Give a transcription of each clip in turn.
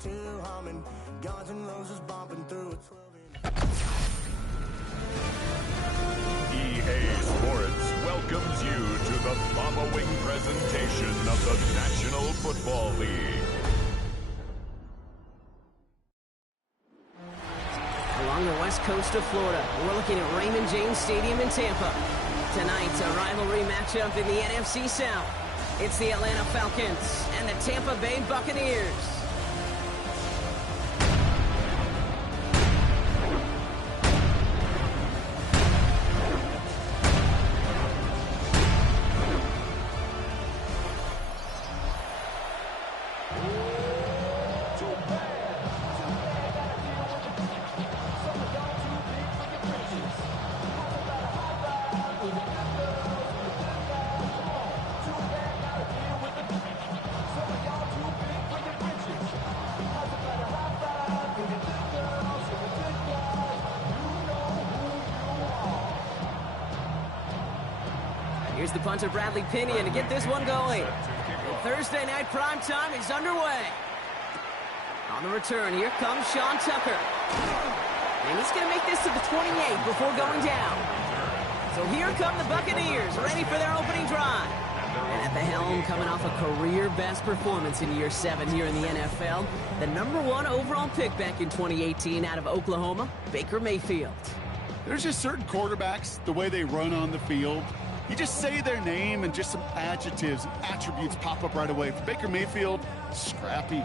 still humming. Guns and Roses bumping through a 12. EA Sports welcomes you to the following presentation of the National Football League. Along the west coast of Florida, we're looking at Raymond James Stadium in Tampa. Tonight's a rivalry matchup in the NFC South. It's the Atlanta Falcons and the Tampa Bay Buccaneers. Here's the punter, Bradley Pinion, to get this one going. And Thursday night primetime is underway. On the return, here comes Sean Tucker. And he's going to make this to the 28 before going down. So here come the Buccaneers, ready for their opening drive. And at the helm, coming off a career-best performance in year 7 here in the NFL, the #1 overall pick back in 2018 out of Oklahoma, Baker Mayfield. There's just certain quarterbacks, the way they run on the field. You just say their name and just some adjectives and attributes pop up right away. For Baker Mayfield, scrappy,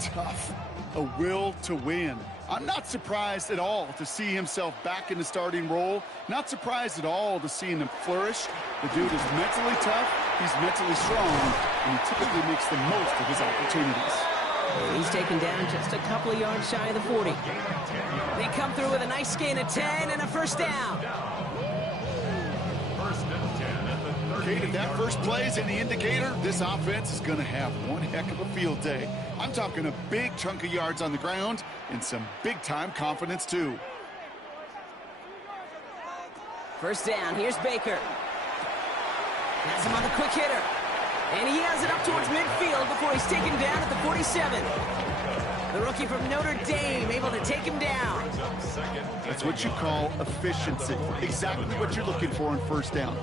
tough, a will to win. I'm not surprised at all to see himself back in the starting role. Not surprised at all to see him flourish. The dude is mentally tough, he's mentally strong, and he typically makes the most of his opportunities. He's taken down just a couple of yards shy of the 40. They come through with a nice gain of 10 and a first down. Kate, if that first play is any indicator, this offense is going to have one heck of a field day. I'm talking a big chunk of yards on the ground and some big-time confidence, too. First down, here's Baker. Has him on the quick hitter. And he has it up towards midfield before he's taken down at the 47. The rookie from Notre Dame able to take him down. That's what you call efficiency. Exactly what you're looking for in first down.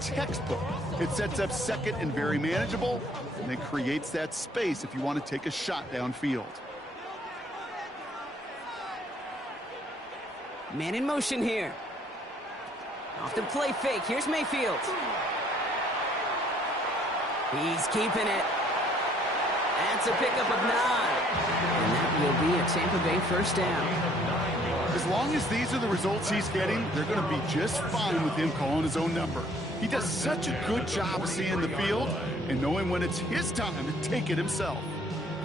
Textbook. It sets up second and very manageable, and it creates that space if you want to take a shot downfield. Man in motion here. Off the play fake. Here's Mayfield. He's keeping it. That's a pickup of 9. And that will be a Tampa Bay first down. As long as these are the results he's getting, they're going to be just fine with him calling his own number. He does such a good job of seeing the field and knowing when it's his time to take it himself.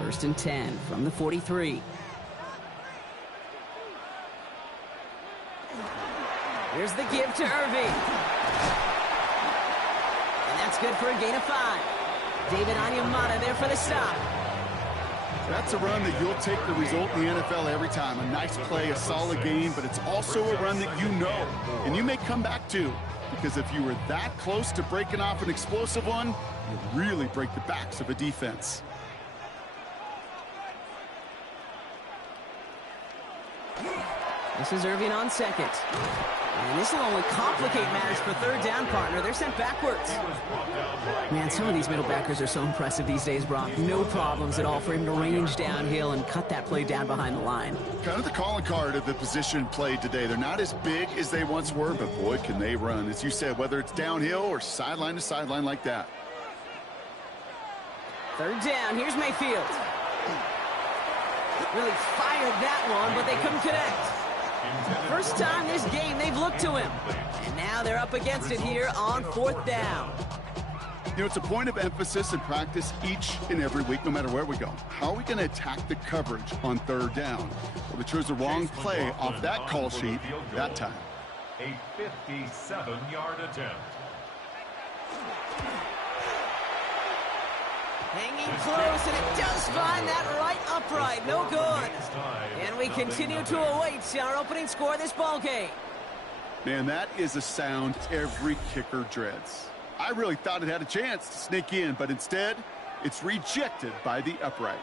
First and 10 from the 43. Here's the give to Irving. And that's good for a gain of 5. David Onyemata there for the stop. That's a run that you'll take the result in the NFL every time. A nice play, a solid game, but it's also a run that you know, and you may come back to. Because if you were that close to breaking off an explosive one, you'd really break the backs of a defense. This is Irving on second. And this will only complicate matters for third down, partner. They're sent backwards. Man, some of these middle backers are so impressive these days, Brock. No problems at all for him to range downhill and cut that play down behind the line. Kind of the calling card of the position played today. They're not as big as they once were, but boy, can they run. As you said, whether it's downhill or sideline to sideline like that. Third down, here's Mayfield. Really fired that one, but they couldn't connect. First time this game they've looked to him. And now they're up against it here on 4th down. You know, it's a point of emphasis and practice each and every week, no matter where we go. How are we going to attack the coverage on third down? Well, they chose the wrong play off that call sheet that time. A 57-yard attempt. Hanging close, and it does find that right upright. No good. And we continue to await our opening score of this ball game. Man, that is a sound every kicker dreads. I really thought it had a chance to sneak in, but instead, it's rejected by the upright.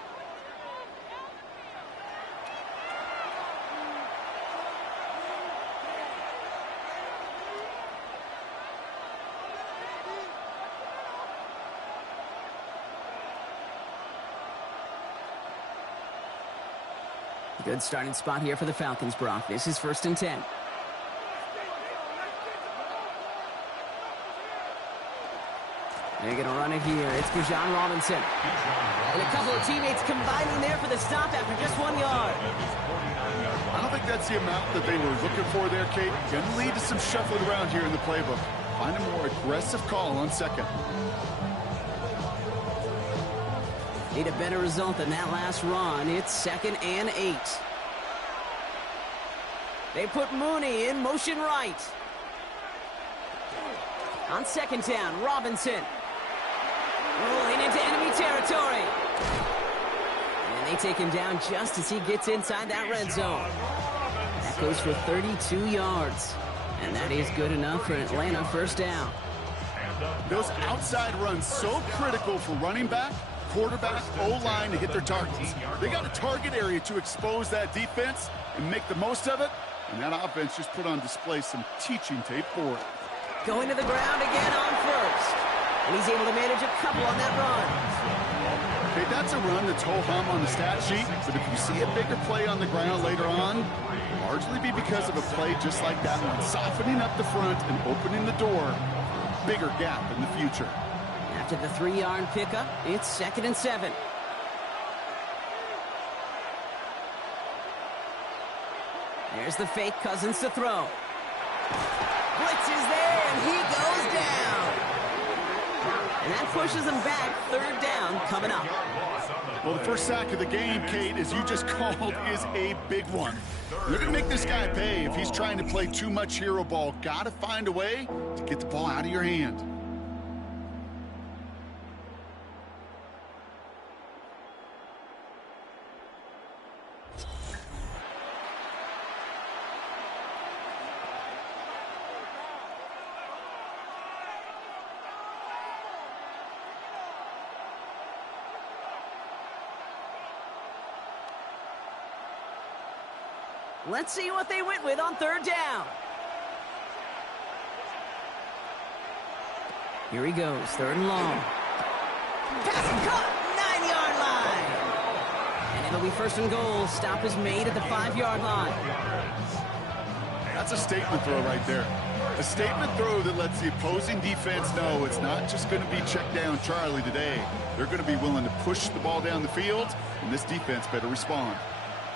Good starting spot here for the Falcons, Brock. This is 1st and 10. They're going to run it here. It's Bijan Robinson. And a couple of teammates combining there for the stop after just 1 yard. I don't think that's the amount that they were looking for there, Kate. Going to lead to some shuffling around here in the playbook. Find a more aggressive call on 2nd. Need a better result than that last run. It's 2nd and 8. They put Mooney in motion right. On 2nd down, Robinson. Rolling into enemy territory. And they take him down just as he gets inside that red zone. That goes for 32 yards. And that is good enough for Atlanta 1st down. Those outside runs so critical for running back, quarterback, O-line to hit their targets. They got a target area to expose that defense and make the most of it. And that offense just put on display some teaching tape for it. Going to the ground again on 1st. And he's able to manage a couple on that run. Okay, that's a run that's ho-hum on the stat sheet, but if you see a bigger play on the ground later on, largely be because of a play just like that one, softening up the front and opening the door, bigger gap in the future. After the 3-yard pickup, it's 2nd and 7. There's the fake, Cousins to throw. Blitz is there, and he goes down. And that pushes him back. 3rd down coming up. Well, the first sack of the game, Kate, as you just called, is a big one. They're going to make this guy pay if he's trying to play too much hero ball. Got to find a way to get the ball out of your hand. Let's see what they went with on 3rd down. Here he goes, 3rd and long. Pass and caught, 9-yard line. And it'll be 1st and goal. Stop is made at the 5-yard line. That's a statement throw right there. A statement throw that lets the opposing defense know it's not just going to be check down Charlie today. They're going to be willing to push the ball down the field, and this defense better respond.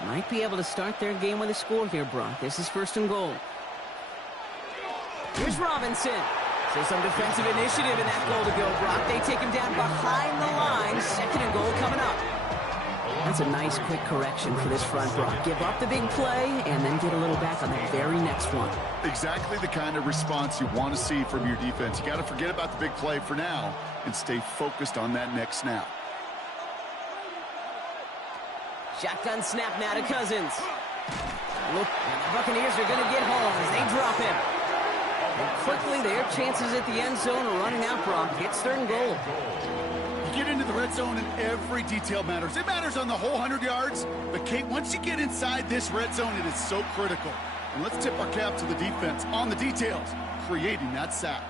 Might be able to start their game with a score here, Brock. This is 1st and goal. Here's Robinson. So some defensive initiative in that goal to go, Brock. They take him down behind the line. 2nd and goal coming up. That's a nice quick correction for this front, Brock. Give up the big play and then get a little back on the very next one. Exactly the kind of response you want to see from your defense. You got to forget about the big play for now and stay focused on that next snap. Shotgun snap now to Cousins. Look, the Buccaneers are going to get home as they drop him. And quickly, their chances at the end zone are running out, Brock. It's 3rd and goal. You get into the red zone and every detail matters. It matters on the whole 100 yards. But, Kate, once you get inside this red zone, it is so critical. And let's tip our cap to the defense on the details, creating that sack.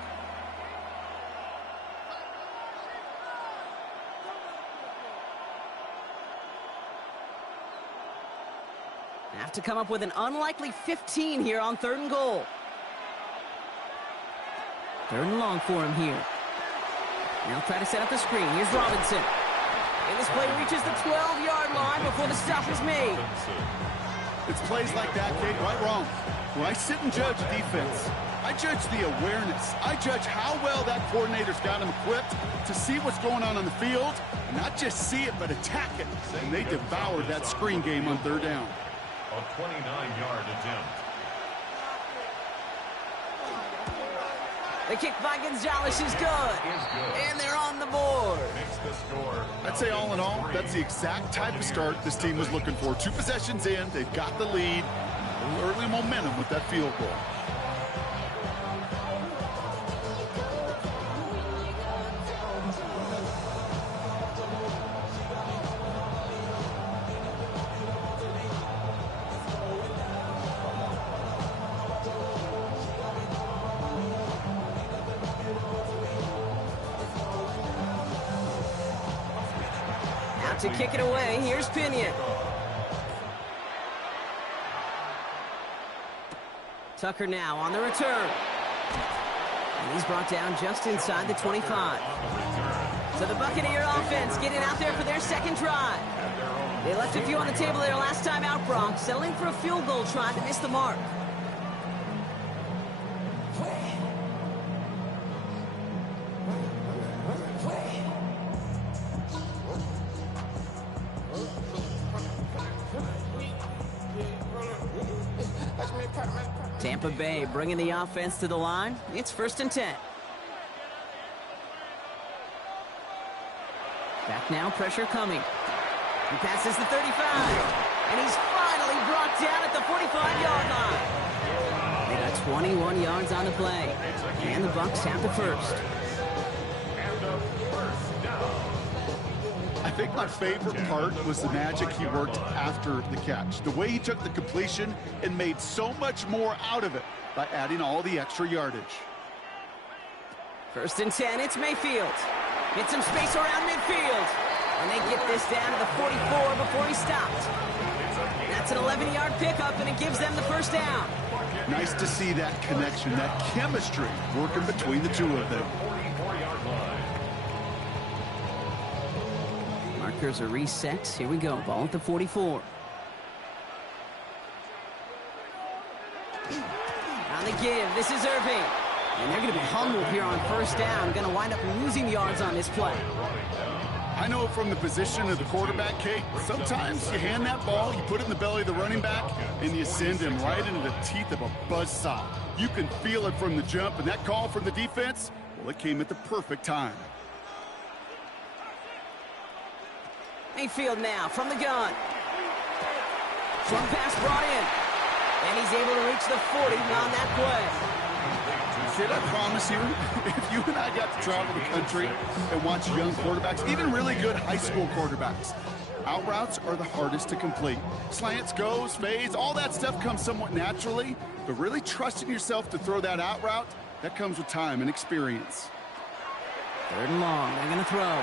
Have to come up with an unlikely 15 here on 3rd and goal. 3rd and long for him here. Now try to set up the screen. Here's Robinson. And this play reaches the 12-yard line before the stop is made. It's plays like that, Kate, right wrong. When I sit and judge defense, I judge the awareness. I judge how well that coordinator's got him equipped to see what's going on the field, and not just see it, but attack it. And they devoured that screen game on 3rd down. A 29-yard attempt. The kick by Gonzalez is good. And they're on the board. I'd say all in all, that's the exact type of start this team was looking for. 2 possessions in, they've got the lead. A little early momentum with that field goal. To kick it away, here's Pinion. Tucker now on the return. And he's brought down just inside the 25. So the Buccaneer offense getting out there for their second drive. They left a few on the table there last time out, Brock, settling for a field goal try to miss the mark. Tampa Bay bringing the offense to the line. It's 1st and 10. Back now, pressure coming. He passes the 35. And he's finally brought down at the 45-yard line. They got 21 yards on the play. And the Bucs have the first. I think my favorite part was the magic he worked after the catch. The way he took the completion and made so much more out of it by adding all the extra yardage. 1st and 10, it's Mayfield. Get some space around midfield. And they get this down to the 44 before he stopped. That's an 11-yard pickup, and it gives them the first down. Nice to see that connection, that chemistry working between the two of them. Markers are reset. Here we go. Ball at the 44. On the give, this is Irving. And they're going to be humbled here on 1st down. Going to wind up losing yards on this play. I know from the position of the quarterback, Kate, sometimes you hand that ball, you put it in the belly of the running back, and you send him right into the teeth of a buzzsaw. You can feel it from the jump, and that call from the defense, well, it came at the perfect time. Mayfield now from the gun. Short pass brought in. And he's able to reach the 40 on that play. Kid, I promise you, if you and I got to travel the country and watch young quarterbacks, even really good high school quarterbacks, out routes are the hardest to complete. Slants, goes, fades, all that stuff comes somewhat naturally, but really trusting yourself to throw that out route, that comes with time and experience. 3rd and long, they're going to throw.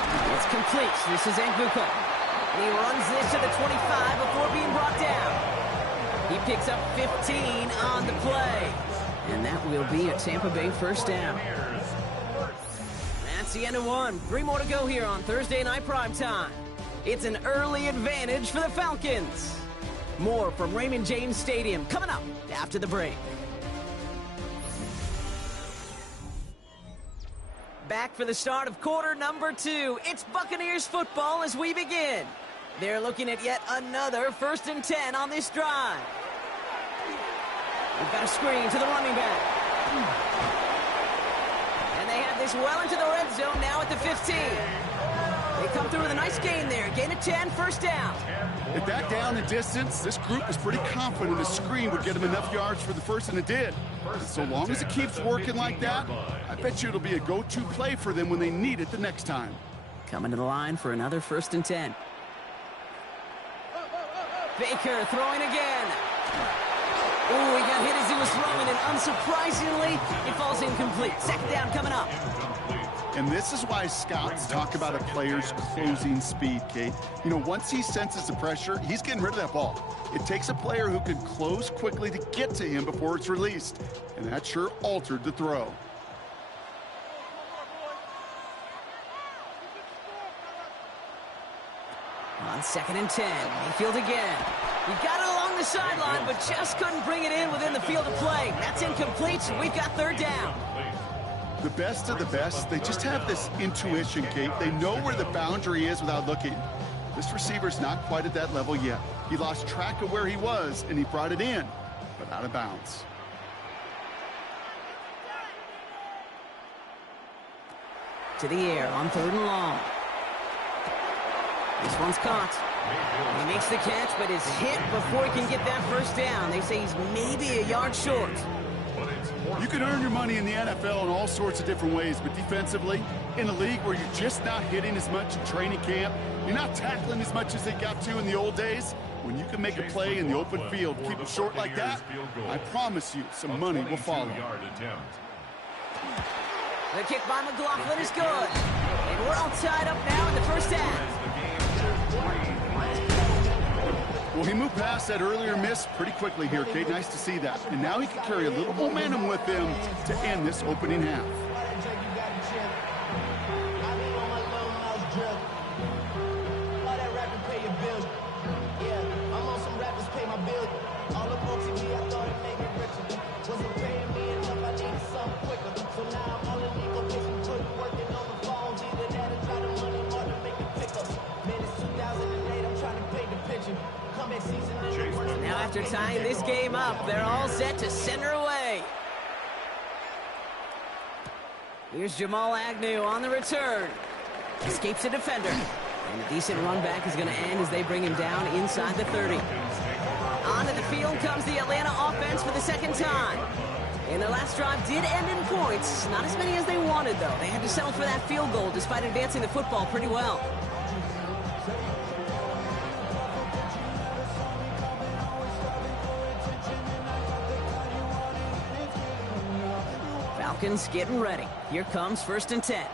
It's complete. This is Ngbuka. And he runs this to the 25 before being brought down. He picks up 15 on the play. And that will be a Tampa Bay 1st down. That's the end of one. 3 more to go here on Thursday night primetime. It's an early advantage for the Falcons. More from Raymond James Stadium coming up after the break. Back for the start of quarter number 2. It's Buccaneers football as we begin. They're looking at yet another 1st and 10 on this drive. We've got a screen to the running back. And they have this well into the red zone now at the 15. They come through with a nice gain there. Gain of 10, 1st down. At that down and distance, this group was pretty confident the screen would get them enough yards for the first, and it did. And so long as it keeps working like that, I bet you it'll be a go-to play for them when they need it the next time. Coming to the line for another 1st and 10. Baker throwing again. Ooh, he got hit as he was throwing, and unsurprisingly, it falls incomplete. 2nd down coming up. And this is why scouts talk about a player's closing speed, Kate. You know, once he senses the pressure, he's getting rid of that ball. It takes a player who can close quickly to get to him before it's released. And that sure altered the throw. On 2nd and 10, Mayfield again. He got it along the sideline, but just couldn't bring it in within the field of play. That's incomplete, so we've got 3rd down. The best of the best, they just have this intuition, Kate. They know where the boundary is without looking. This receiver's not quite at that level yet. He lost track of where he was, and he brought it in, but out of bounds. To the air on 3rd and long. This one's caught. He makes the catch, but is hit before he can get that 1st down. They say he's maybe a yard short. You can earn your money in the NFL in all sorts of different ways, but defensively, in a league where you're just not hitting as much in training camp, you're not tackling as much as they got to in the old days, when you can make a play in the open field, keep it short like that, I promise you some money will follow. The kick by McLaughlin is good. And we're all tied up now in the 1st half. Well, He moved past that earlier miss pretty quickly here, Kate. Nice to see that. And now he can carry a little momentum with him to end this opening half. Now after tying this game up, they're all set to center away. Here's Jamal Agnew on the return. Escapes a defender. And a decent run back is going to end as they bring him down inside the 30. Onto the field comes the Atlanta offense for the second time. And their last drive did end in points. Not as many as they wanted, though. They had to settle for that field goal despite advancing the football pretty well. Falcons getting ready. Here comes 1st and 10.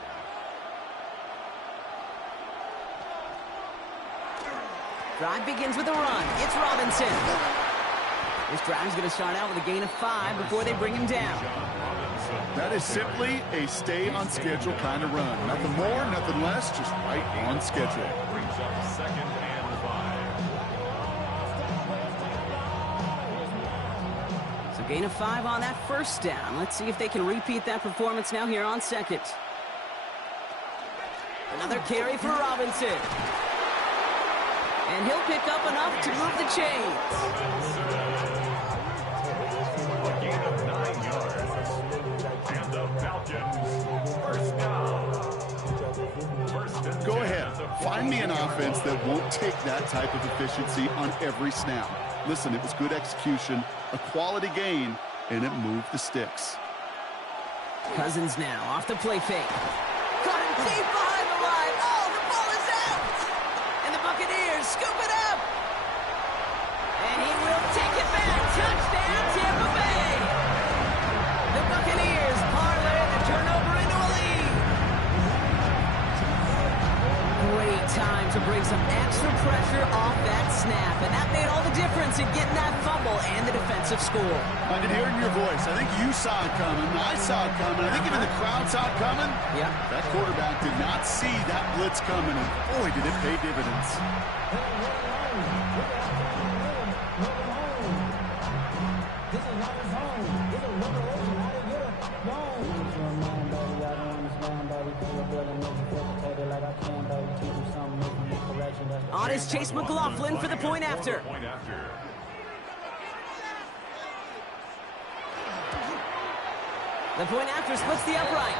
Drive begins with a run. It's Robinson. This drive's going to start out with a gain of 5 before they bring him down. That is simply a stay on schedule kind of run. Nothing more, nothing less, just right on schedule. Brings up 2nd and 5. So gain of 5 on that first down. Let's see if they can repeat that performance now here on 2nd. Another carry for Robinson. And he'll pick up enough to move the chains. A gain of 9 yards. And the Falcons, 1st down. Go ahead. Find me an offense that won't take that type of efficiency on every snap. Listen, it was good execution, a quality gain, and it moved the sticks. Cousins now off the play fake. Caught him deep behind the line. Oh, the ball is out. And the Buccaneers scoop it up. And he will take it back. Touchdown, Tampa Bay. The Buccaneers parlay the turnover into a lead. Great time to bring some extra pressure off that snap. And that made all the difference in getting that fumble and the defensive score. I can hear it in your voice. I think you saw it coming. I saw it coming. I think even the crowd saw it coming. Yeah. That quarterback did not see that blitz coming, and boy, did it pay dividends. On is Chase McLaughlin for the point after. The point after splits the upright.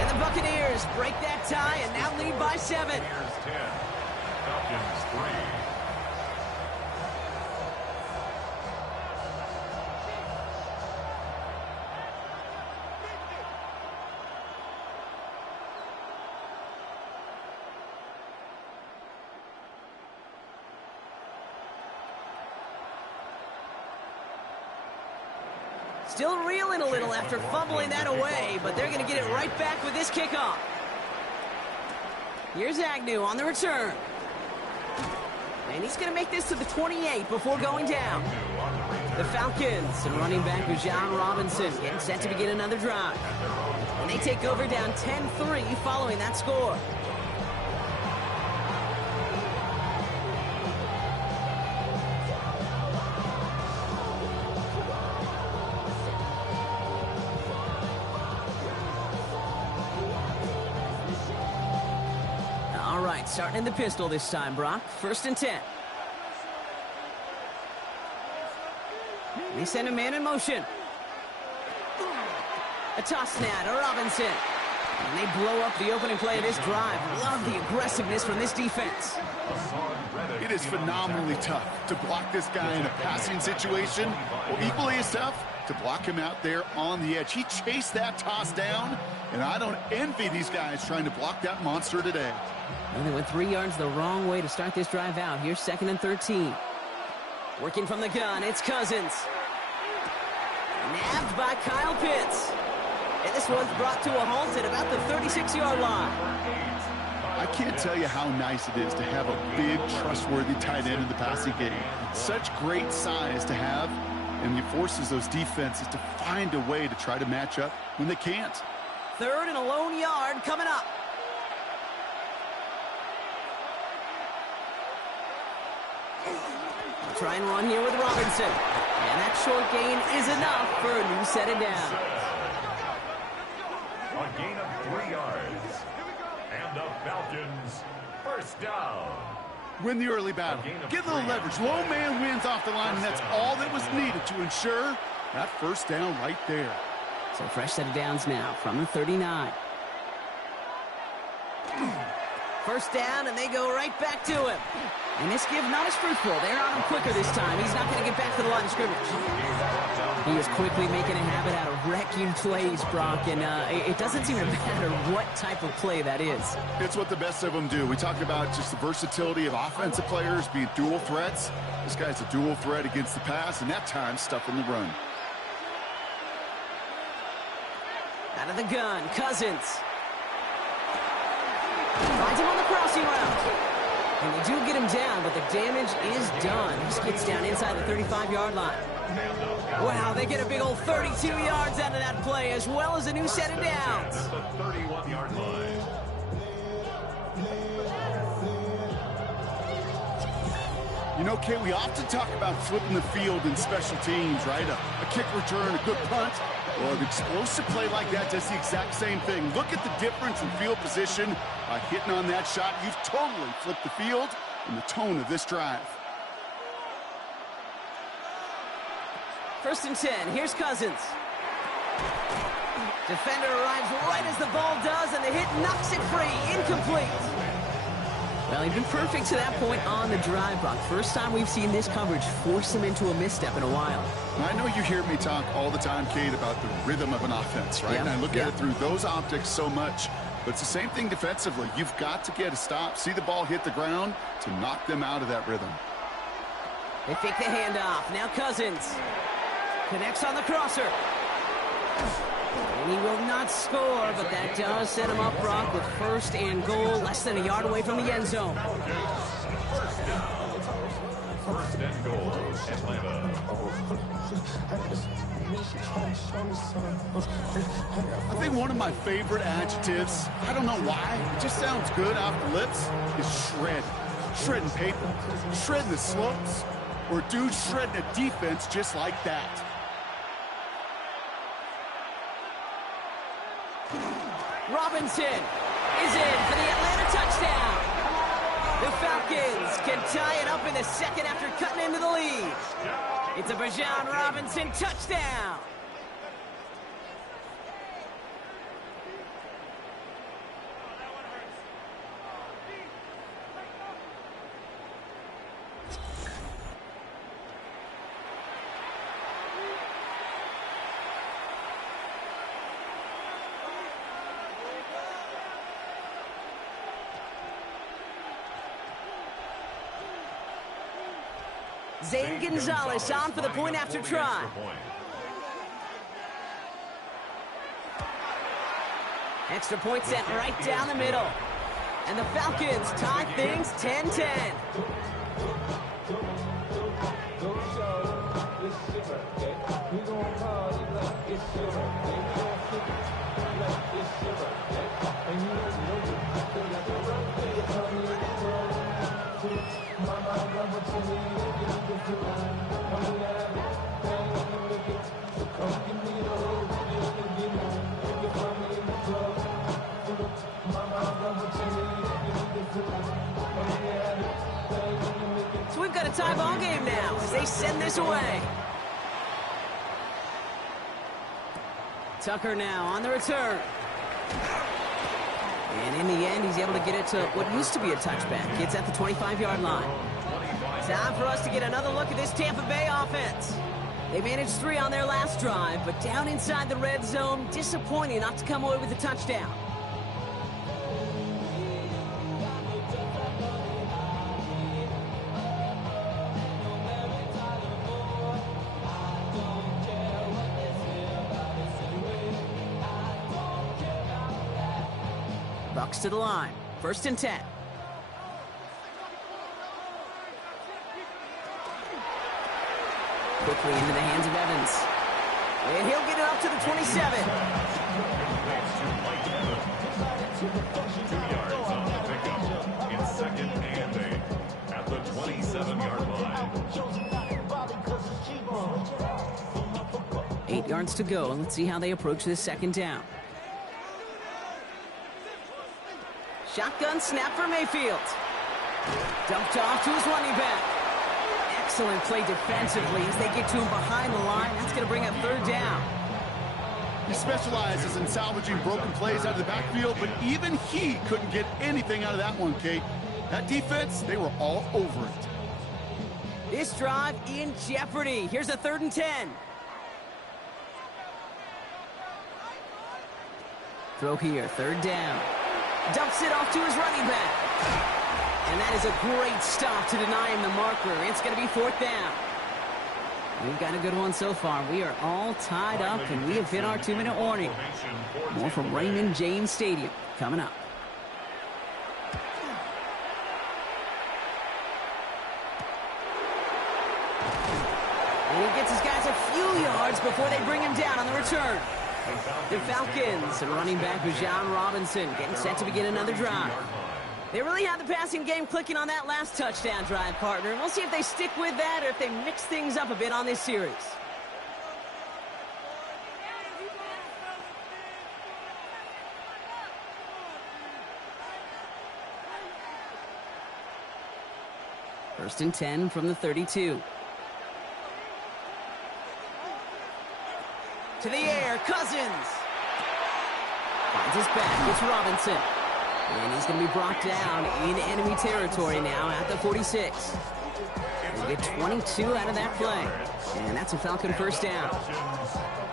And the Buccaneers break that tie and now lead by 7. Falcons 3. Still reeling a little after fumbling that away, but they're going to get it right back with this kickoff. Here's Agnew on the return. And he's going to make this to the 28 before going down. The Falcons and running back Bijan Robinson getting set to begin another drive. And they take over down 10-3 following that score. Starting in the pistol this time, Brock. 1st and 10. They send a man in motion. A toss now to Robinson. And they blow up the opening play of this drive. Love the aggressiveness from this defense. It is phenomenally tough to block this guy in a passing situation. Well, equally as tough to block him out there on the edge. He chased that toss down, and I don't envy these guys trying to block that monster today. And they went 3 yards the wrong way to start this drive out. Here's 2nd and 13. Working from the gun, it's Cousins. Nabbed by Kyle Pitts. And this one's brought to a halt at about the 36-yard line. I can't tell you how nice it is to have a big, trustworthy tight end in the passing game. Such great size to have, and it forces those defenses to find a way to try to match up when they can't. 3rd and a lone yard coming up. Try and run here with Robinson. And that short gain is enough for a new set of downs. A gain of 3 yards. And the Falcons, first down. Win the early battle. Get a little leverage. Low man wins off the line, and that's all that was needed to ensure that first down right there. So fresh set of downs now from the 39. First down, and they go right back to him. And this give not as fruitful. They're on him quicker this time. He's not going to get back to the line of scrimmage. He is quickly making a habit out of wrecking plays, Brock, and it doesn't seem to matter what type of play that is. It's what the best of them do. We talk about just the versatility of offensive players being dual threats. This guy's a dual threat against the pass, and that time stuffing the run. Out of the gun, Cousins. Finds him on the crossing route. And they do get him down, but the damage is done. This gets down inside the 35-yard line. Wow, they get a big old 32 yards out of that play, as well as a new set of downs. The 31-yard line. You know, Kate, we often talk about flipping the field in special teams, right? A kick return, a good punt. Well, an explosive play like that does the exact same thing. Look at the difference in field position. By hitting on that shot, you've totally flipped the field and the tone of this drive. 1st and 10. Here's Cousins. Defender arrives right as the ball does, and the hit knocks it free. Incomplete. Well, he's been perfect to that point on the drive, Brock. First time we've seen this coverage force him into a misstep in a while. Now, I know you hear me talk all the time, Kate, about the rhythm of an offense, right? Yeah. And I look at it through those optics so much. But it's the same thing defensively. You've got to get a stop, see the ball hit the ground to knock them out of that rhythm. They fake the handoff. Now Cousins connects on the crosser. And he will not score, but that does set him up, Brock, with 1st and goal, less than a yard away from the end zone. First and goal, Atlanta. I think one of my favorite adjectives, I don't know why, it just sounds good off the lips, is shred. Shredding paper, shredding the slopes, or dude shredding a defense just like that. Robinson is in for the Atlanta touchdown. The Falcons can tie it up in the 2nd after cutting into the lead. It's a Bijan Robinson touchdown. Zane Gonzalez on for the point after try. Extra point set right down the middle. And the Falcons tie things 10-10. So we've got a tie ball game now as they send this away. Tucker now on the return. And in the end, he's able to get it to what used to be a touchback. It's at the 25-yard line. Time for us to get another look at this Tampa Bay offense. They managed 3 on their last drive, but down inside the red zone, disappointing not to come away with a touchdown. Bucks to the line. First and 10. Quickly into the hands of Evans. And he'll get it up to the 27. 2 yards on the pickup. In second and 8 at the 27-yard line. 8 yards to go, and let's see how they approach this second down. Shotgun snap for Mayfield. Dumped off to his running back. Excellent play defensively as they get to him behind the line. That's going to bring up third down. He specializes in salvaging broken plays out of the backfield, but even he couldn't get anything out of that one, Kate. That defense, they were all over it. This drive in jeopardy. Here's a 3rd and 10. Throw here, 3rd down. Dumps it off to his running back. And that is a great stop to deny him the marker. It's going to be 4th down. We've got a good one so far. We are all tied up, and we have hit our 2-minute warning. More from Raymond James Stadium coming up. And he gets his guys a few yards before they bring him down on the return. The Falcons and running back Bijan Robinson getting set to begin another drive. They really had the passing game clicking on that last touchdown drive, partner. We'll see if they stick with that or if they mix things up a bit on this series. First and 10 from the 32. To the air, Cousins. Finds his back, it's Robinson. And he's going to be brought down in enemy territory now at the 46. They get 22 out of that play. And that's a Falcon first down.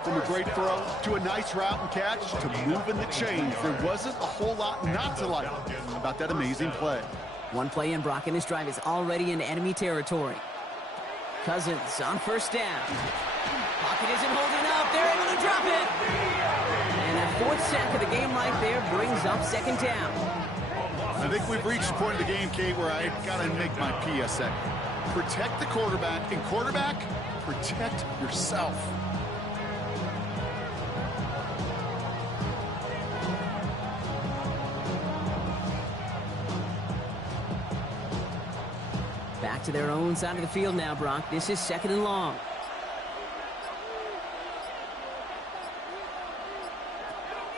From a great throw to a nice route and catch to moving the chains, there wasn't a whole lot not to like about that amazing play. One play in, Brock, and this drive is already in enemy territory. Cousins on first down. Pocket isn't holding up. They're able to drop it. And that 4th sack of the game right there brings up 2nd down. I think we've reached the point of the game, Kate, where I got to make my PSA. Protect the quarterback, and quarterback, protect yourself. Back to their own side of the field now, Brock. This is 2nd and long.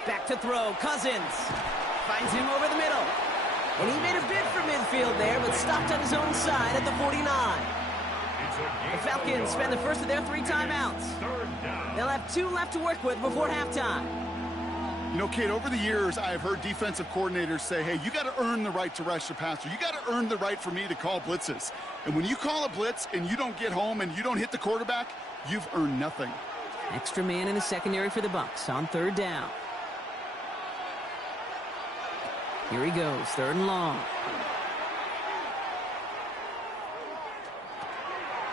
Back to throw. Cousins finds him over the middle. And he made a bid for midfield there, but stopped on his own side at the 49. The Falcons spend the first of their 3 timeouts. They'll have 2 left to work with before halftime. You know, Kate, over the years, I've heard defensive coordinators say, hey, you got to earn the right to rush the passer. You got to earn the right for me to call blitzes. And when you call a blitz and you don't get home and you don't hit the quarterback, you've earned nothing. Extra man in the secondary for the Bucs on 3rd down. Here he goes, 3rd and long.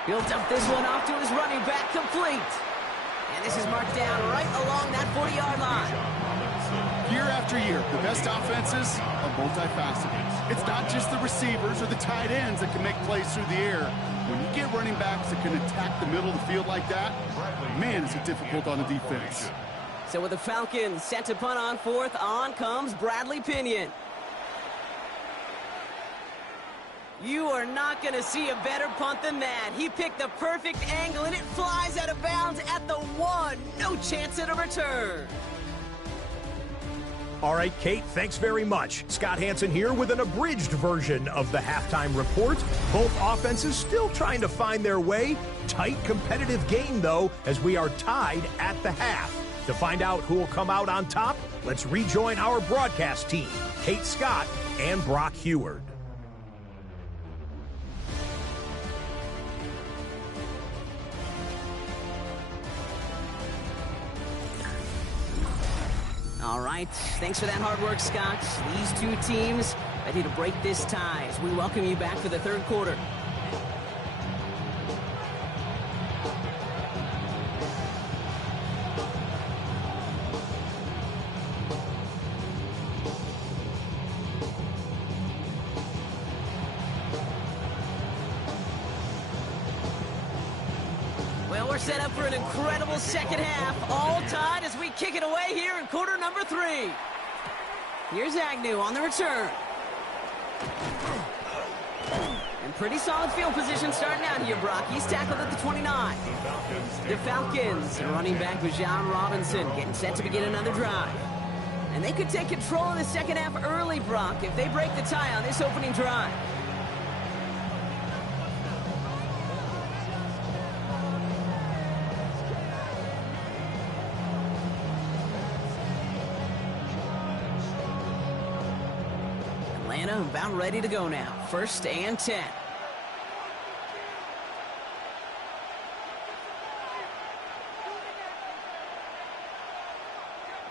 He'll dump this one off to his running back, complete. And this is marked down right along that 40-yard line. Year after year, the best offenses are multifaceted. It's not just the receivers or the tight ends that can make plays through the air. When you get running backs that can attack the middle of the field like that, man, is it difficult on the defense. So with the Falcons set to punt on 4th, on comes Bradley Pinion. You are not going to see a better punt than that. He picked the perfect angle, and it flies out of bounds at the 1. No chance at a return. All right, Kate, thanks very much. Scott Hansen here with an abridged version of the halftime report. Both offenses still trying to find their way. Tight, competitive game, though, as we are tied at the half. To find out who will come out on top, let's rejoin our broadcast team, Kate Scott and Brock Heward. All right, thanks for that hard work, Scott. These 2 teams ready to break this tie as we welcome you back for the 3rd quarter. Well, we're set up for an incredible second half, all tied as we kick it away here in quarter number 3. Here's Agnew on the return. And pretty solid field position starting out here, Brock. He's tackled at the 29. The Falcons, running back Bijan Robinson, getting set to begin another drive. And they could take control of the second half early, Brock, if they break the tie on this opening drive. Atlanta about ready to go now. 1st and 10.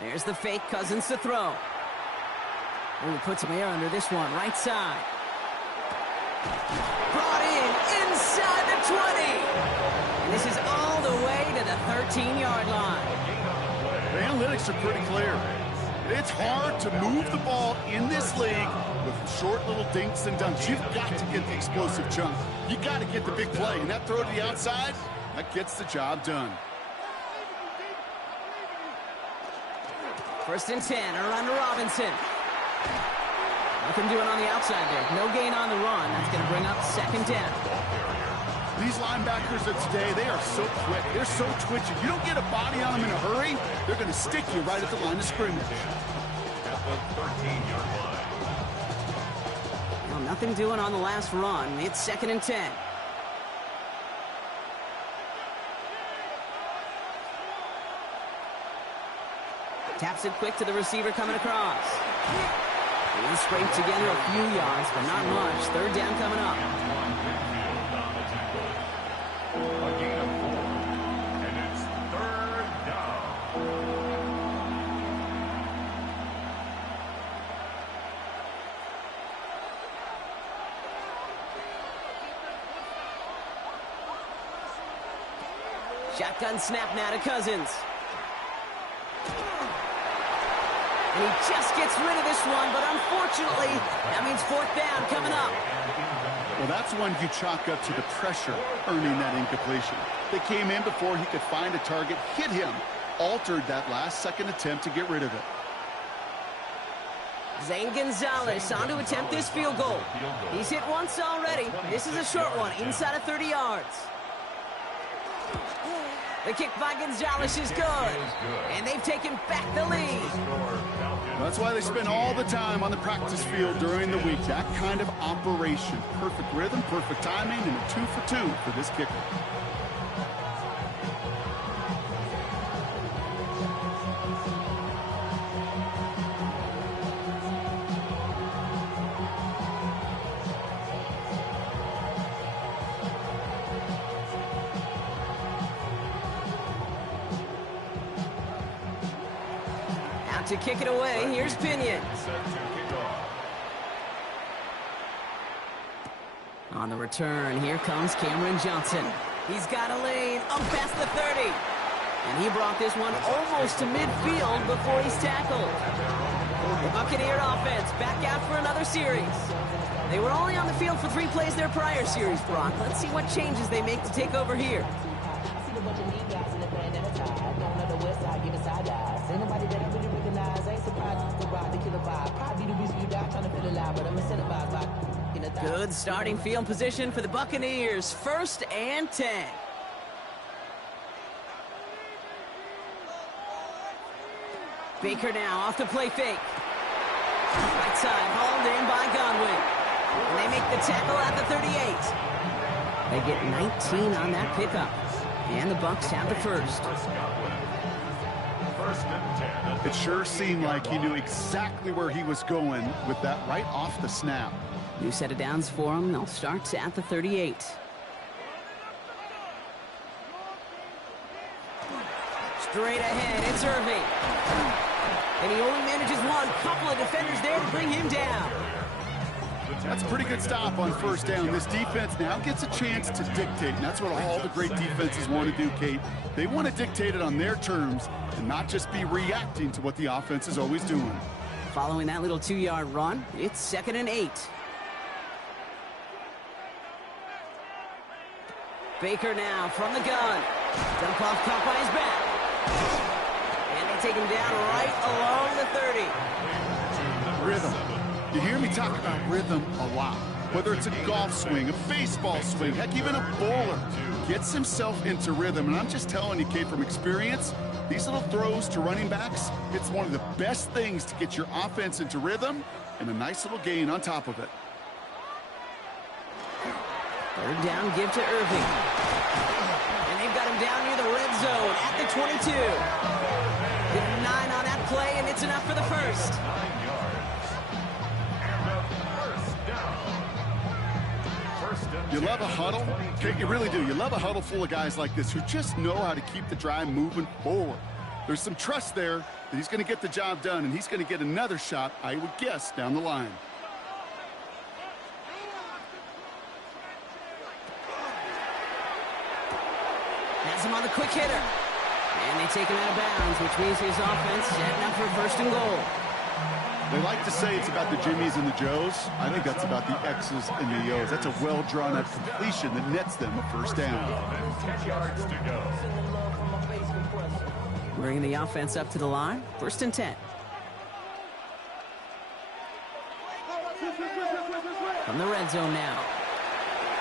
There's the fake, Cousins to throw. Oh, he puts some air under this one, right side. Brought in, inside the 20. And this is all the way to the 13-yard line. The analytics are pretty clear. It's hard to move the ball in this league with short little dinks and dunks. You've got to get the explosive chunk. You got to get the big play. And that throw to the outside, that gets the job done. 1st and 10, around to Robinson. Nothing doing on the outside there. No gain on the run. That's going to bring up 2nd down. These linebackers of today, they are so quick. They're so twitchy. You don't get a body on them in a hurry, they're going to stick you right at the line of scrimmage. At the 13-yard line. Well, nothing doing on the last run. It's 2nd and 10. Taps it quick to the receiver coming across. He scraped together a few yards, but not much. 3rd down coming up. A gain of 4, and it's 3rd down. Shotgun snap now to Cousins. And he just gets rid of this one, but unfortunately, that means 4th down coming up. Well, that's one you chalk up to the pressure earning that incompletion. They came in before he could find a target, hit him, altered that last-second attempt to get rid of it. Zane Gonzalez on to attempt this field goal. He's hit once already. This is a short one, inside of 30 yards. The kick by Gonzalez is good, and they've taken back the lead. That's why they spend all the time on the practice field during the week. That kind of operation. Perfect rhythm, perfect timing, and a 2 for 2 for this kicker. To kick it away, here's Pinion. On the return, here comes Cameron Johnson. He's got a lane up past the 30. And he brought this one almost to midfield before he's tackled. The Buccaneer offense back out for another series. They were only on the field for 3 plays their prior series, Brock. Let's see what changes they make to take over here. Good starting field position for the Buccaneers. 1st and 10. Baker now off the play fake. Right side, hauled in by Godwin. And they make the tackle at the 38. They get 19 on that pickup. And the Bucs have the first. It sure seemed like he knew exactly where he was going with that right off the snap. New set of downs for him. They'll start at the 38. Straight ahead, it's Irving. And he only manages one. Couple of defenders there to bring him down. That's a pretty good stop on 1st down. This defense now gets a chance to dictate, and that's what all the great defenses want to do, Kate. They want to dictate it on their terms and not just be reacting to what the offense is always doing. Following that little 2-yard run, it's 2nd and 8. Baker now from the gun. Dump off caught by his back. And they take him down right along the 30. Rhythm. You hear me talk about rhythm a lot. Whether it's a golf swing, a baseball swing, heck, even a bowler gets himself into rhythm. And I'm just telling you, Kate, from experience, these little throws to running backs, it's one of the best things to get your offense into rhythm and a nice little gain on top of it. Third down, give to Irving. And they've got him down near the red zone at the 22. Give him 9 on that play, and it's enough for the first. 9 yards. And a first down. You love a huddle? Kate, you really do. You love a huddle full of guys like this who just know how to keep the drive moving forward. There's some trust there that he's going to get the job done, and he's going to get another shot, I would guess, down the line. Has him on the quick hitter. And they take him out of bounds, which means his offense setting up for first and goal. They like to say it's about the Jimmies and the Joes. I think that's about the X's and the O's. That's a well-drawn-out completion that nets them a first down. 10 yards to go. Bringing the offense up to the line. First and 10. From the red zone now.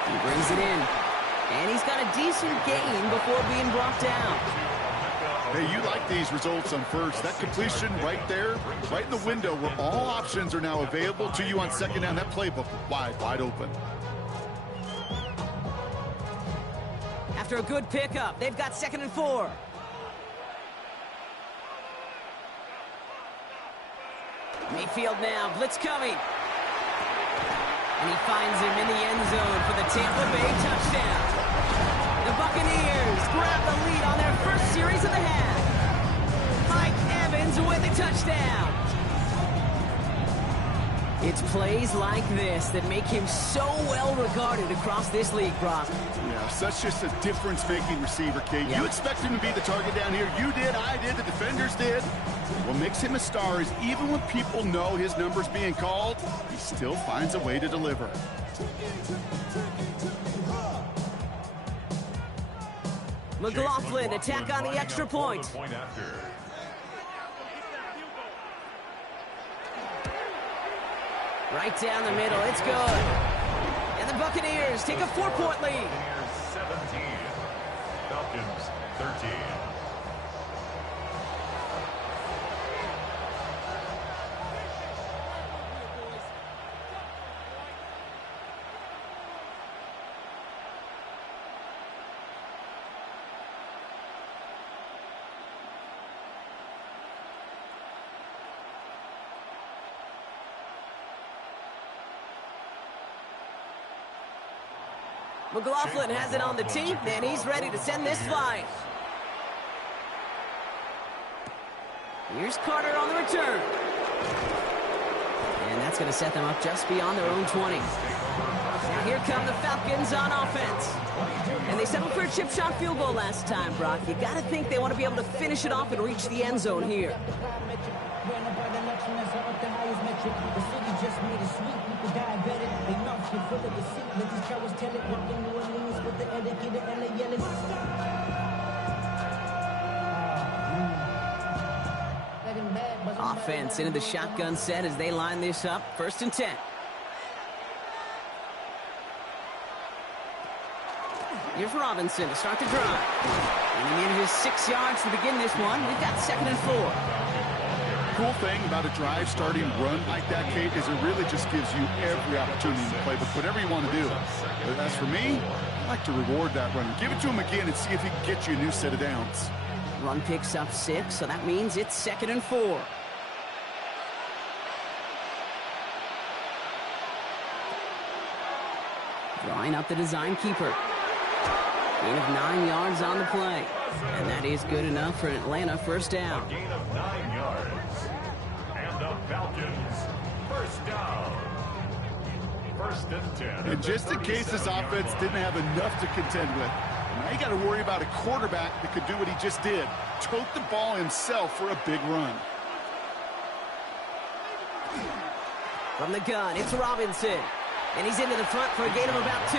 He brings it in. And he's got a decent gain before being brought down. Hey, you like these results on first. That completion right there, right in the window where all options are now available to you on second down. That playbook wide open. After a good pickup, they've got 2nd and 4. Mayfield now, blitz coming. And he finds him in the end zone for the Tampa Bay touchdown. The Buccaneers grab the lead on their first series of the half. Mike Evans with the touchdown. It's plays like this that make him so well regarded across this league, Brock. Yeah, such just a difference-making receiver, Kate. Yep. You expect him to be the target down here. You did, I did, the defenders did. What makes him a star is even when people know his number's being called, he still finds a way to deliver. McLaughlin attack on the extra point. Right down the middle, it's good. And the Buccaneers take a 4-point lead. 17, Falcons 13. McLaughlin has it on the tee, and he's ready to send this flying. Here's Carter on the return. And that's going to set them up just beyond their own 20. Now here come the Falcons on offense. And they settled for a chip shot field goal last time, Brock. You got to think they want to be able to finish it off and reach the end zone here. Offense into the shotgun set as they line this up. 1st and 10. Here's Robinson to start the drive. And he manages 6 yards to begin this one. We've got 2nd and 4. Cool thing about a drive starting run like that, Kate, is it really just gives you every opportunity to play, but whatever you want to do. But as for me, I like to reward that runner. Give it to him again and see if he can get you a new set of downs. Run picks up 6, so that means it's 2nd and 4. Drawing up the design keeper. Gain of 9 yards on the play. And that is good enough for Atlanta. 1st down. A gain of 9 yards. And the Falcons, 1st down. 1st and 10. And just in case this offense didn't have enough to contend with, now you got to worry about a quarterback that could do what he just did. Tote the ball himself for a big run. From the gun, it's Robinson. And he's into the front for a gain of about 2.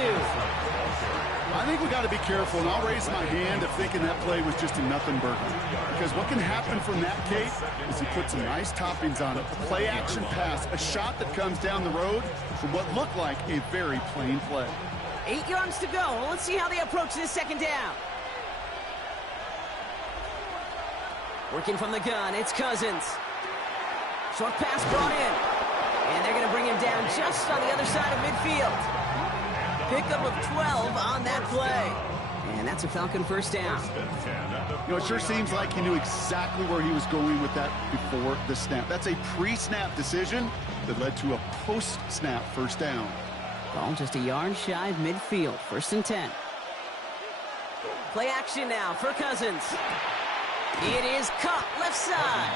I think we got to be careful, and I'll raise my hand of thinking that play was just a nothing burger. Because what can happen from that, Kate, is he puts some nice toppings on it. A play-action pass, a shot that comes down the road from what looked like a very plain play. 8 yards to go. Well, let's see how they approach this second down. Working from the gun, it's Cousins. Short pass brought in. And they're going to bring him down just on the other side of midfield. Pickup of 12 on that play. And that's a Falcon first down. You know, it sure seems like he knew exactly where he was going with that before the snap. That's a pre-snap decision that led to a post-snap first down. Ball just a yard shy of midfield. 1st and 10. Play action now for Cousins. It is caught left side.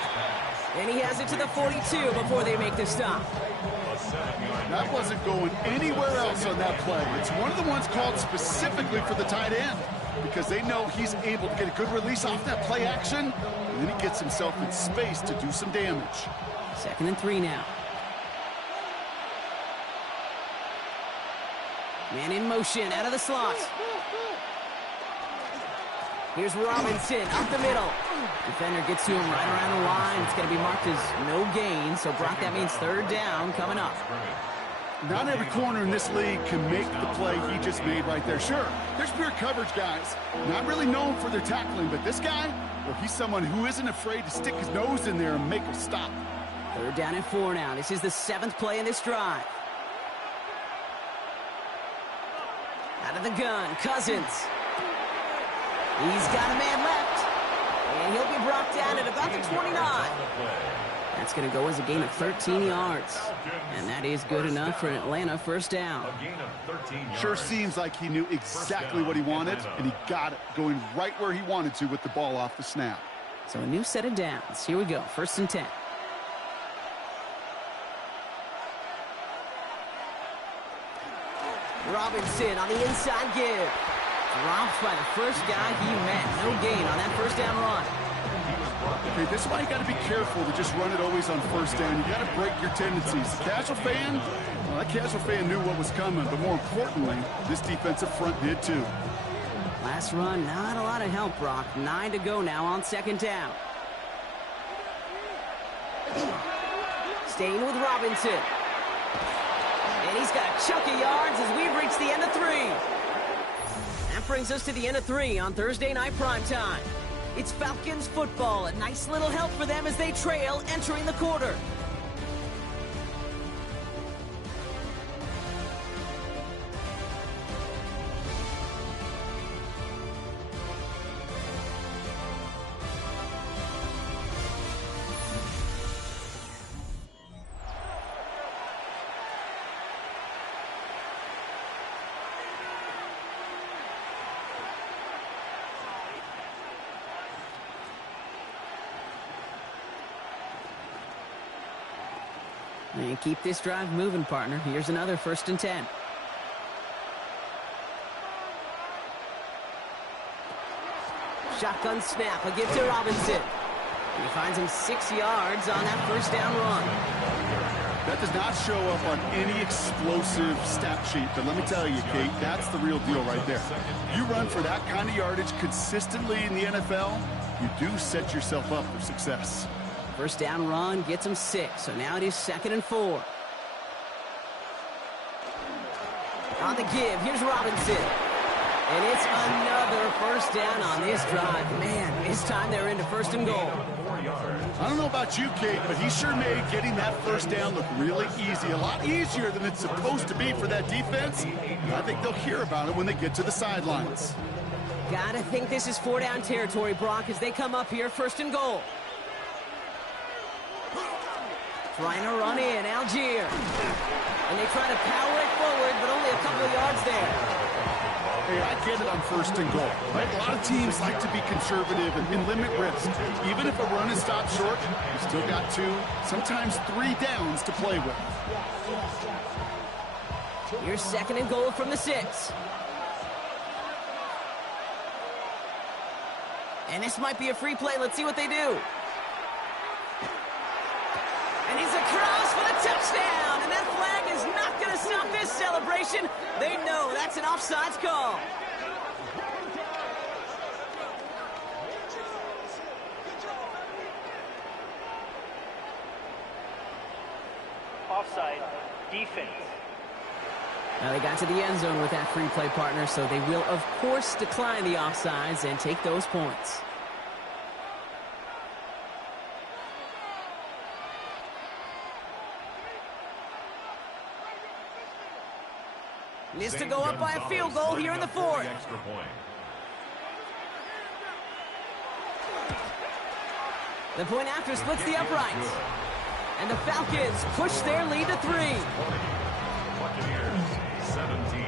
And he has it to the 42 before they make the stop. That wasn't going anywhere else on that play. It's one of the ones called specifically for the tight end because they know he's able to get a good release off that play action, and then he gets himself in space to do some damage. 2nd and 3 now. Man in motion out of the slot. Here's Robinson up the middle. Defender gets to him right around the line. It's going to be marked as no gain. So, Brock, that means 3rd down coming up. Not every corner in this league can make the play he just made right there. Sure, there's pure coverage guys. Not really known for their tackling, but this guy, well, he's someone who isn't afraid to stick his nose in there and make a stop. 3rd down and 4 now. This is the 7th play in this drive. Out of the gun, Cousins. He's got a man left, and he'll be brought down at about the 29. That's going to go as a gain of 13 yards, and that is good enough for an Atlanta first down. Sure seems like he knew exactly what he wanted, and he got it, going right where he wanted to with the ball off the snap. So a new set of downs. Here we go, 1st and 10. Robinson on the inside give. Dropped by the first guy he met. No gain on that first down run. Okay, this is why you got to be careful to just run it always on first down. You got to break your tendencies. The casual fan, well, that casual fan knew what was coming, but more importantly, this defensive front did too. Last run, not a lot of help, Brock. 9 to go now on 2nd down. Staying with Robinson. And he's got a chunk of yards as we've reached the end of 3. That brings us to the end of 3 on Thursday Night Primetime. It's Falcons football, a nice little help for them as they trail entering the quarter. And keep this drive moving, partner. Here's another 1st and 10. Shotgun snap, a give to Robinson. And he finds him 6 yards on that first down run. That does not show up on any explosive stat sheet, but let me tell you, Kate, that's the real deal right there. You run for that kind of yardage consistently in the NFL, you do set yourself up for success. First down run gets him 6, so now it is 2nd and 4. On the give, here's Robinson. And it's another first down on this drive. Man, this time they're into 1st and goal. I don't know about you, Kate, but he sure made getting that first down look really easy. A lot easier than it's supposed to be for that defense. I think they'll hear about it when they get to the sidelines. Gotta think this is 4-down territory, Brock, as they come up here, 1st and goal. Trying to run in, Algier. And they try to power it forward, but only a couple of yards there. Hey, I get it on 1st and goal, right? A lot of teams like to be conservative and limit risk. Even if a run is stopped short, you still got 2, sometimes 3 downs to play with. Here's 2nd and goal from the 6. And this might be a free play. Let's see what they do. And he's across for the touchdown. And that flag is not going to stop this celebration. They know that's an offsides call. Offside, defense. Now they got to the end zone with that free play partner, so they will, of course, decline the offsides and take those points. Needs to go up by a field goal here in the fourth. The point after splits the uprights. And the Falcons push their lead to 3. Buccaneers 17.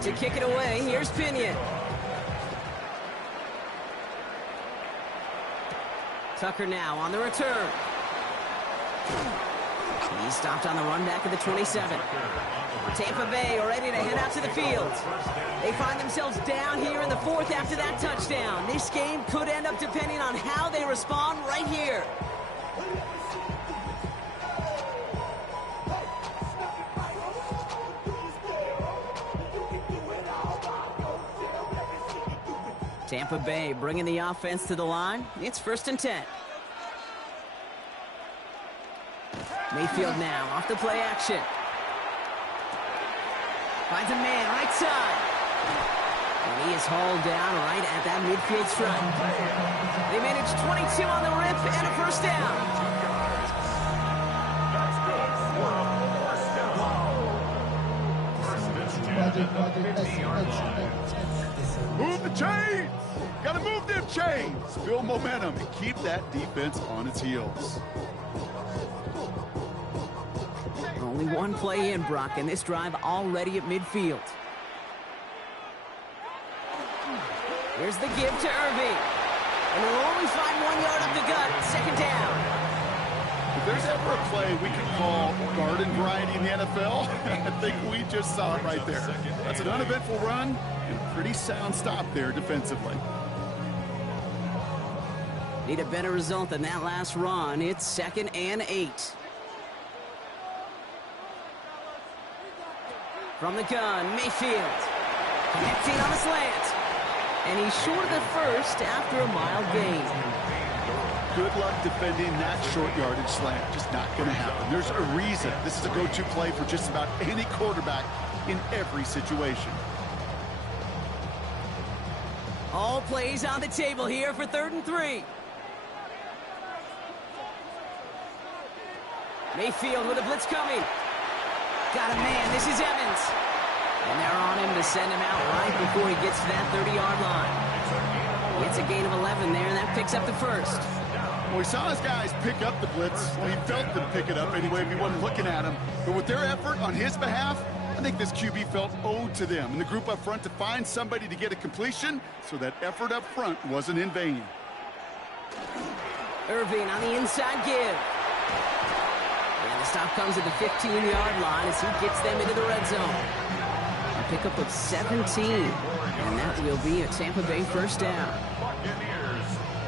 To kick it away, here's Pinion. Tucker now on the return. He stopped on the run back of the 27. Tampa Bay are ready to head out to the field. They find themselves down here in the fourth after that touchdown. This game could end up depending on how they respond right here. Tampa Bay bringing the offense to the line. It's 1st and 10. Mayfield now off the play action. Finds a man right side. And he is hauled down right at that midfield stripe. They managed 22 on the rip and a first down. Move the chains! Gotta move them chains! Build momentum and keep that defense on its heels. Only one play in, Brock, and this drive already at midfield. Here's the give to Irving. And we'll only find 1 yard up the gut. 2nd down. If there's ever a play we could call garden variety in the NFL, I think we just saw it right there. That's an uneventful run and a pretty sound stop there defensively. Need a better result than that last run. It's 2nd and 8. From the gun, Mayfield. Connecting on a slant. And he's short of the first after a mild gain. Good luck defending that short yardage slant. Just not going to happen. There's a reason this is a go-to play for just about any quarterback in every situation. All plays on the table here for 3rd and 3. Mayfield with a blitz coming. Got a man. This is Evans. And they're on him to send him out right before he gets to that 30-yard line. It's a gain of 11 there, and that picks up the first. Well, we saw his guys pick up the blitz. He felt them pick it up anyway if he wasn't looking at him. But with their effort on his behalf, I think this QB felt owed to them and the group up front to find somebody to get a completion, so that effort up front wasn't in vain. Irving on the inside give. And the stop comes at the 15-yard line as he gets them into the red zone. A pickup of 17, and that will be a Tampa Bay first down. Buccaneers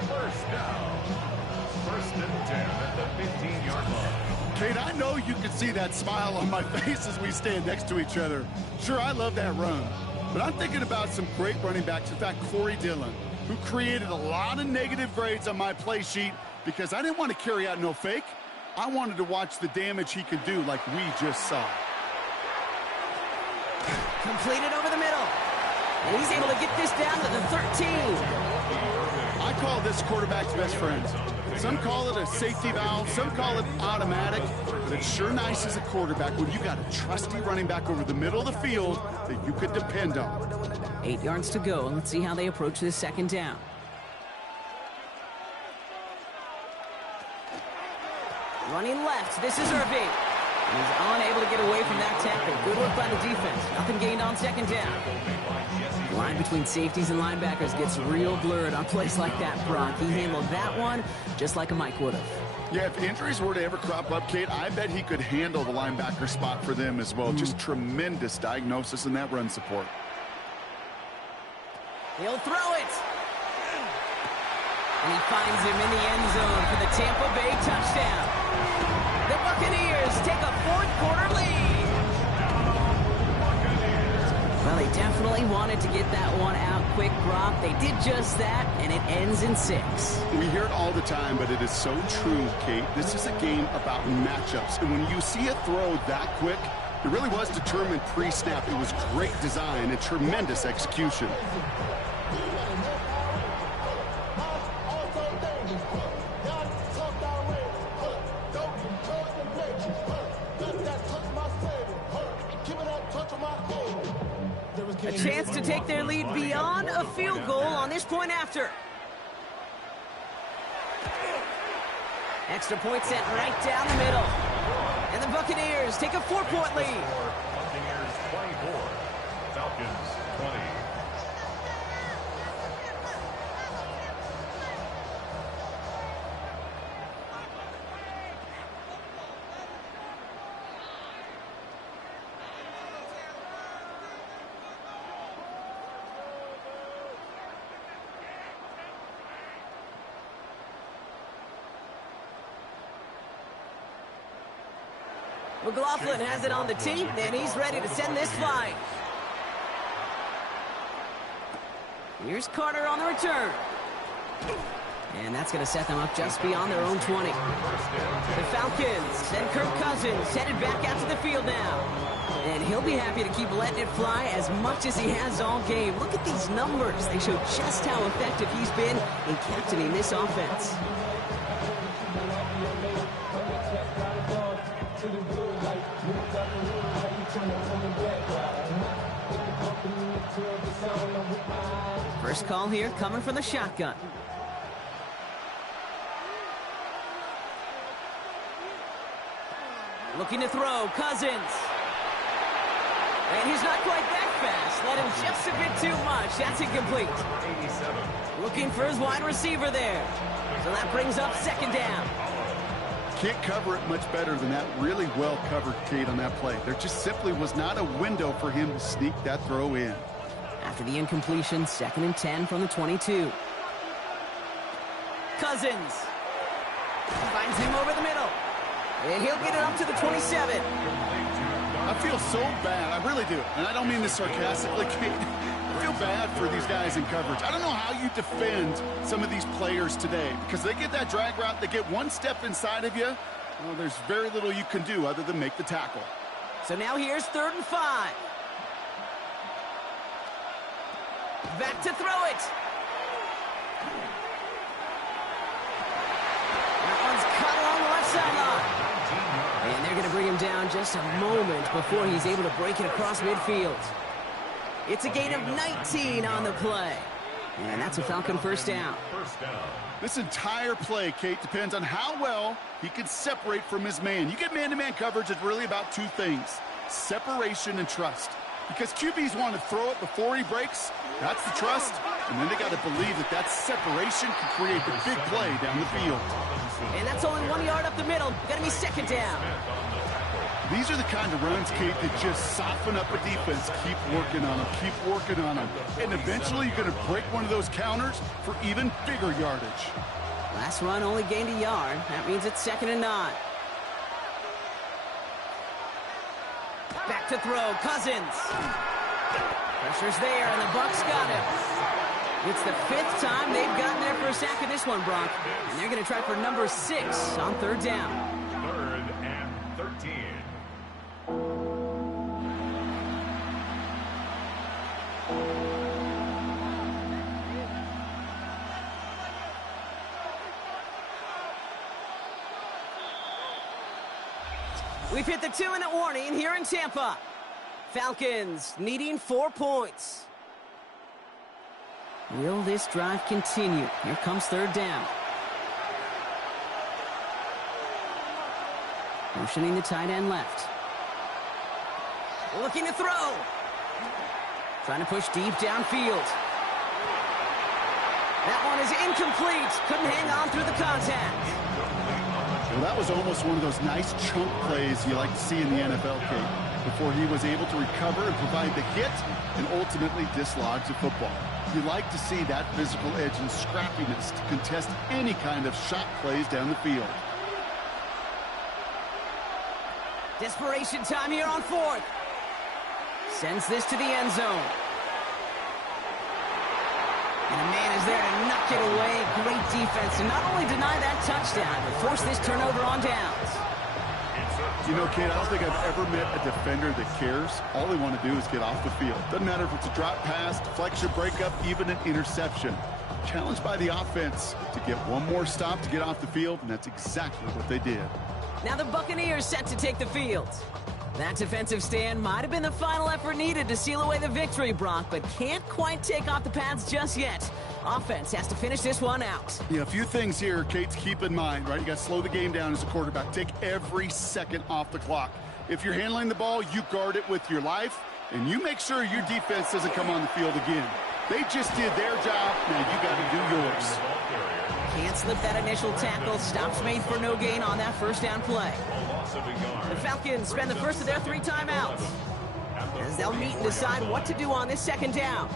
first down. 1st and 10 at the 15-yard line. Kate, I know you can see that smile on my face as we stand next to each other. Sure, I love that run, but I'm thinking about some great running backs. In fact, Corey Dillon, who created a lot of negative grades on my play sheet because I didn't want to carry out no fake. I wanted to watch the damage he could do like we just saw. Completed over the middle. And he's able to get this down to the 13. I call this quarterback's best friend. Some call it a safety valve, some call it automatic, but it's sure nice as a quarterback when you got a trusty running back over the middle of the field that you could depend on. 8 yards to go, and let's see how they approach this 2nd down. Running left, this is Irving. He's unable to get away from that tackle. Good work by the defense. Nothing gained on second down. The line between safeties and linebackers gets real blurred on plays like that, Brock. He handled that one just like a Mike would have. Yeah, if injuries were to ever crop up, Kate, I bet he could handle the linebacker spot for them as well. Just tremendous diagnosis in that run support. He'll throw it. And he finds him in the end zone for the Tampa Bay touchdown. The Buccaneers take a fourth-quarter lead. Well, they definitely wanted to get that one out quick, Brock. They did just that, and it ends in 6. We hear it all the time, but it is so true, Kate. This is a game about matchups. And when you see a throw that quick, it really was determined pre-snap. It was great design and tremendous execution. A chance to take their lead beyond a field goal on this point after. Extra point sent right down the middle. And the Buccaneers take a 4-point lead. Buccaneers 24, Falcons 20. McLaughlin has it on the tee, and he's ready to send this flying. Here's Carter on the return. And that's going to set them up just beyond their own 20. The Falcons and Kirk Cousins headed back out to the field now. And he'll be happy to keep letting it fly as much as he has all game. Look at these numbers. They show just how effective he's been in captaining this offense. First call here coming from the shotgun. Looking to throw, Cousins. And he's not quite that fast. Let him just a bit too much. That's incomplete. 87. Looking for his wide receiver there. So that brings up second down. Can't cover it much better than that. Really well covered, Kate, on that play. There just simply was not a window for him to sneak that throw in. After the incompletion, 2nd and 10 from the 22. Cousins. Finds him over the middle. And he'll get it up to the 27. I feel so bad. I really do. And I don't mean this sarcastically, Kate. I feel bad for these guys in coverage. I don't know how you defend some of these players today because they get that drag route, they get one step inside of you. Well, there's very little you can do other than make the tackle. So now here's 3rd and 5. Back to throw it. That one's cut along the left sideline. And they're going to bring him down just a moment before he's able to break it across midfield. It's a gain of 19 on the play. And that's a Falcon first down. This entire play, Kate, depends on how well he can separate from his man. You get man-to-man coverage, it's really about two things: separation and trust. Because QBs want to throw it before he breaks. That's the trust. And then they got to believe that that separation can create the big play down the field. And that's only 1 yard up the middle. Going to be second down. These are the kind of runs, Kate, that just soften up a defense. Keep working on them. Keep working on them. And eventually you're going to break one of those counters for even bigger yardage. Last run only gained a yard. That means it's 2nd and 9. Back to throw, Cousins. Pressure's there, and the Bucs got him. It's the 5th time they've gotten there for a sack in this one, Brock. And they're going to try for number 6 on 3rd down. 3rd and 13. We've hit the 2-minute warning here in Tampa. Falcons needing 4 points. Will this drive continue? Here comes 3rd down. Motioning the tight end left. Looking to throw. Trying to push deep downfield. That one is incomplete. Couldn't hang on through the contact. Well, that was almost one of those nice chunk plays you like to see in the NFL, Kate, before he was able to recover and provide the hit and ultimately dislodge the football. You like to see that physical edge and scrappiness to contest any kind of shot plays down the field. Desperation time here on fourth. Sends this to the end zone. And a man is there to knock it away. Great defense to not only deny that touchdown, but force this turnover on downs. You know, Kate, I don't think I've ever met a defender that cares. All they want to do is get off the field. Doesn't matter if it's a drop pass, deflection, breakup, even an interception. Challenged by the offense to get one more stop to get off the field, and that's exactly what they did. Now the Buccaneers set to take the field. That defensive stand might have been the final effort needed to seal away the victory, Brock, but can't quite take off the pads just yet. Offense has to finish this one out. Yeah, a few things here, Kate, to keep in mind, right? You got to slow the game down as a quarterback. Take every second off the clock. If you're handling the ball, you guard it with your life, and you make sure your defense doesn't come on the field again. They just did their job. Now you got to do yours. Can't slip that initial tackle. Stops made for no gain on that first down play. The Falcons spend the first of their 3 timeouts as they'll meet and decide what to do on this second down.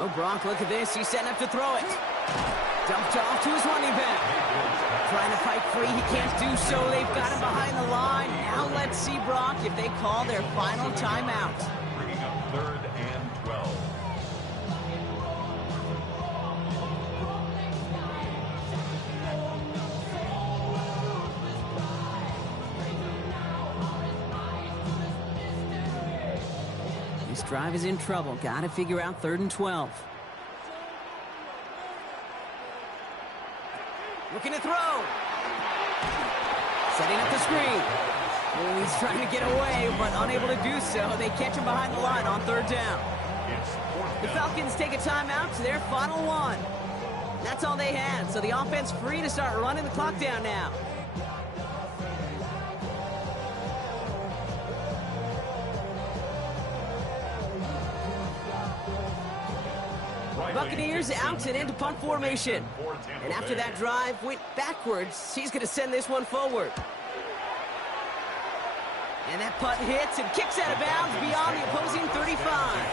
Oh, Brock, look at this. He's setting up to throw it. Dumped off to his running back. Trying to fight free. He can't do so. They've got him behind the line. Now let's see, Brock, if they call their final timeout. Bringing up 3rd and 12. This drive is in trouble. Got to figure out 3rd and 12. Looking to throw. Setting up the screen. Oh, he's trying to get away, but unable to do so. They catch him behind the line on 3rd down. The Falcons take a timeout to their final one. That's all they had, so the offense free to start running the clock down now. Buccaneers out and into punt formation. And after that drive went backwards, he's going to send this one forward. And that punt hits and kicks out of bounds beyond the opposing 35.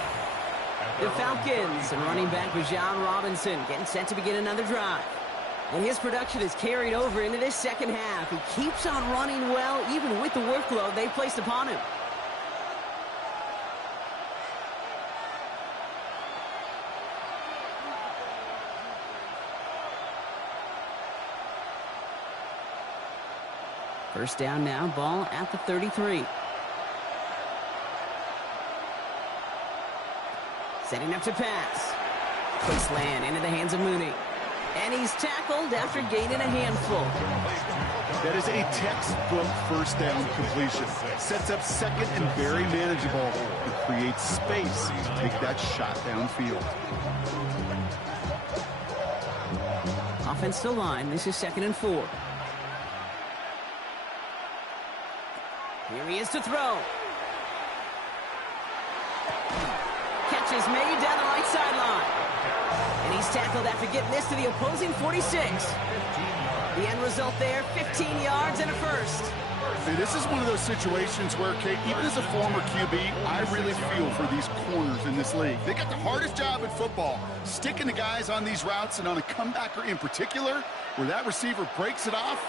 The Falcons and running back Bijan Robinson getting set to begin another drive. And his production is carried over into this second half. He keeps on running well, even with the workload they've placed upon him. First down now, ball at the 33. Setting up to pass. Quick slant into the hands of Mooney. And he's tackled after gaining a handful. That is a textbook first down completion. Sets up second and very manageable and creates space to take that shot downfield. Offensive line, this is 2nd and 4. Here he is to throw. Catch is made down the right sideline. And he's tackled after getting this to the opposing 46. The end result there, 15 yards and a first. See, this is one of those situations where, Kate, even as a former QB, I really feel for these corners in this league. They got the hardest job in football, sticking the guys on these routes and on a comebacker in particular, where that receiver breaks it off.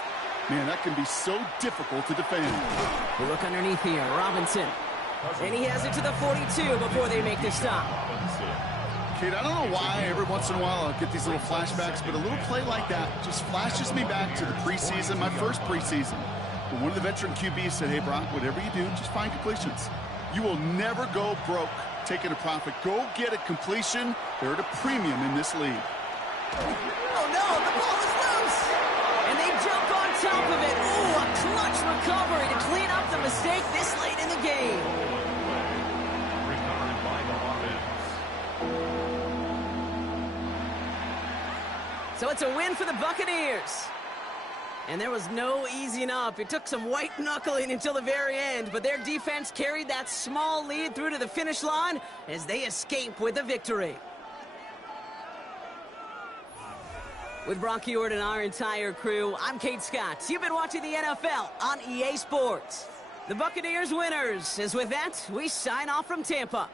Man, that can be so difficult to defend. We look underneath here, Robinson. And he has it to the 42 before they make the stop. Kate, I don't know why every once in a while I'll get these little flashbacks, but a little play like that just flashes me back to the preseason, my first preseason. When one of the veteran QBs said, hey, Brock, whatever you do, just find completions. You will never go broke taking a profit. Go get a completion. They're at a premium in this league. Oh, no, the ball is loose. And they jump top of it. Ooh, a clutch recovery to clean up the mistake this late in the game. Recovered by the offense. So it's a win for the Buccaneers. And there was no easing up. It took some white knuckling until the very end, but their defense carried that small lead through to the finish line as they escape with a victory. With Brock Ewart and our entire crew, I'm Kate Scott. You've been watching the NFL on EA Sports. The Buccaneers winners, as with that, we sign off from Tampa.